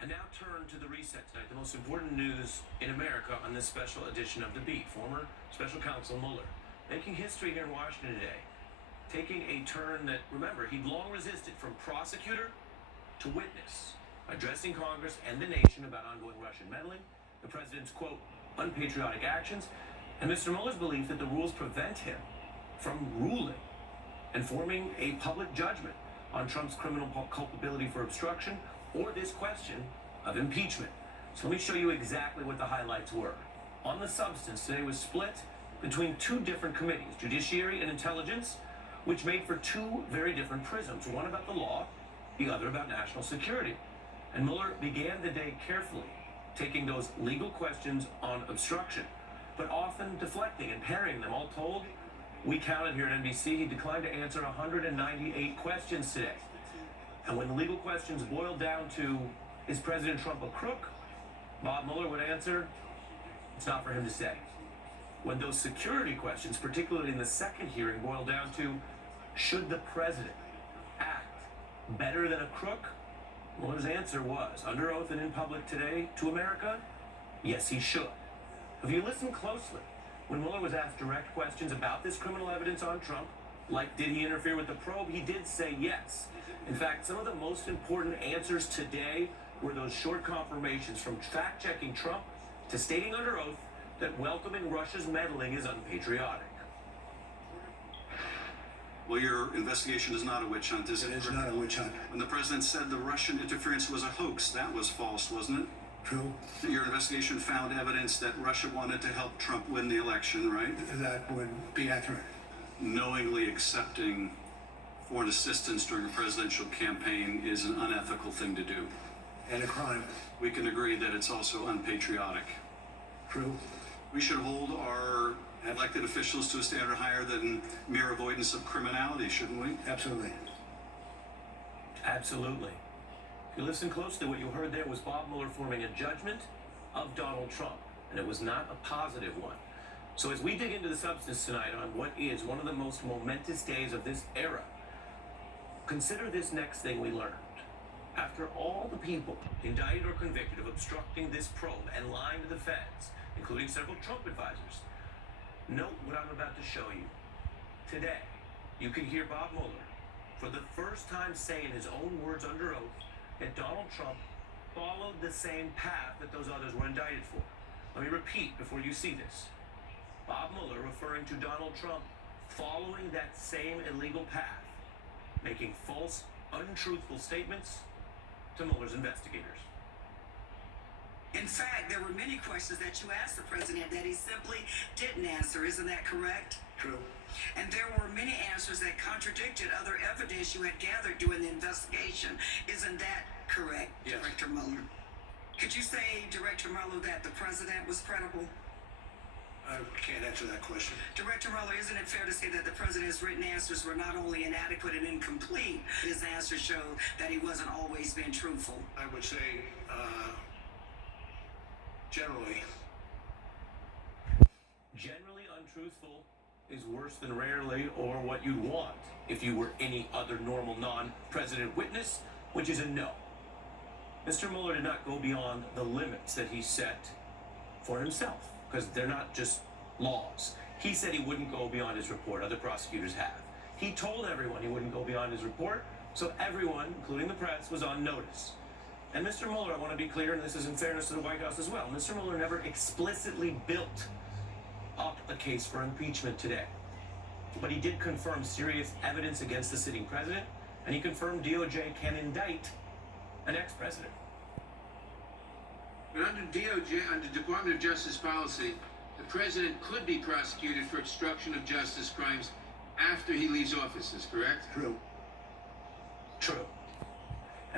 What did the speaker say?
And now turn to the reset tonight, the most important news in America on this special edition of The Beat. Former Special Counsel Mueller making history here in Washington today, taking a turn that, remember, he'd long resisted, from prosecutor to witness, addressing Congress and the nation about ongoing Russian meddling, the president's, quote, unpatriotic actions, and Mr. Mueller's belief that the rules prevent him from ruling and forming a public judgment on Trump's criminal culpability for obstruction or this question of impeachment. So let me show you exactly what the highlights were. On the substance, today was split between two different committees, Judiciary and Intelligence, which made for two very different prisms, one about the law, the other about national security. And Mueller began the day carefully, taking those legal questions on obstruction, but often deflecting and parrying them. All told, we counted here at NBC, he declined to answer 198 questions today. And when the legal questions boiled down to, is President Trump a crook? Bob Mueller would answer, it's not for him to say. When those security questions, particularly in the second hearing, boiled down to, should the president act better than a crook? Mueller's answer was, under oath and in public today to America, yes, he should. If you listen closely, when Mueller was asked direct questions about this criminal evidence on Trump, like did he interfere with the probe, he did say yes. In fact, some of the most important answers today were those short confirmations, from fact-checking Trump to stating under oath that welcoming Russia's meddling is unpatriotic. Well, your investigation is not a witch hunt, is it? It is not a witch hunt. When the president said the Russian interference was a hoax, that was false, wasn't it? True. Your investigation found evidence that Russia wanted to help Trump win the election, right? That would be accurate. Knowingly accepting foreign assistance during a presidential campaign is an unethical thing to do. And a crime. We can agree that it's also unpatriotic. True. We should hold our elected officials to a standard higher than mere avoidance of criminality, shouldn't we? Absolutely. Absolutely. If you listen closely, what you heard there was Bob Mueller forming a judgment of Donald Trump, and it was not a positive one. So as we dig into the substance tonight on what is one of the most momentous days of this era, consider this next thing we learned. After all the people indicted or convicted of obstructing this probe and lying to the feds, including several Trump advisors, note what I'm about to show you. Today, you can hear Bob Mueller, for the first time, say in his own words under oath that Donald Trump followed the same path that those others were indicted for. Let me repeat before you see this. Bob Mueller referring to Donald Trump following that same illegal path, making false, untruthful statements to Mueller's investigators. In fact, there were many questions that you asked the president that he simply didn't answer. Isn't that correct? True. And there were many answers that contradicted other evidence you had gathered during the investigation. Isn't that correct, Yes. Director Mueller? Could you say, Director Mueller, that the president was credible? I can't answer that question. Director Mueller, isn't it fair to say that the president's written answers were not only inadequate and incomplete, his answers showed that he wasn't always being truthful? I would say, generally. Generally untruthful is worse than rarely, or what you'd want if you were any other normal non-president witness, which is a no. Mr. Mueller did not go beyond the limits that he set for himself, because they're not just laws. He said he wouldn't go beyond his report. Other prosecutors have. He told everyone he wouldn't go beyond his report, so everyone, including the press, was on notice. And Mr. Mueller, I want to be clear, and this is in fairness to the White House as well, Mr. Mueller never explicitly built up a case for impeachment today. But he did confirm serious evidence against the sitting president, and he confirmed DOJ can indict an ex-president. But under DOJ, under Department of Justice policy, the president could be prosecuted for obstruction of justice crimes after he leaves office, is correct? True. True.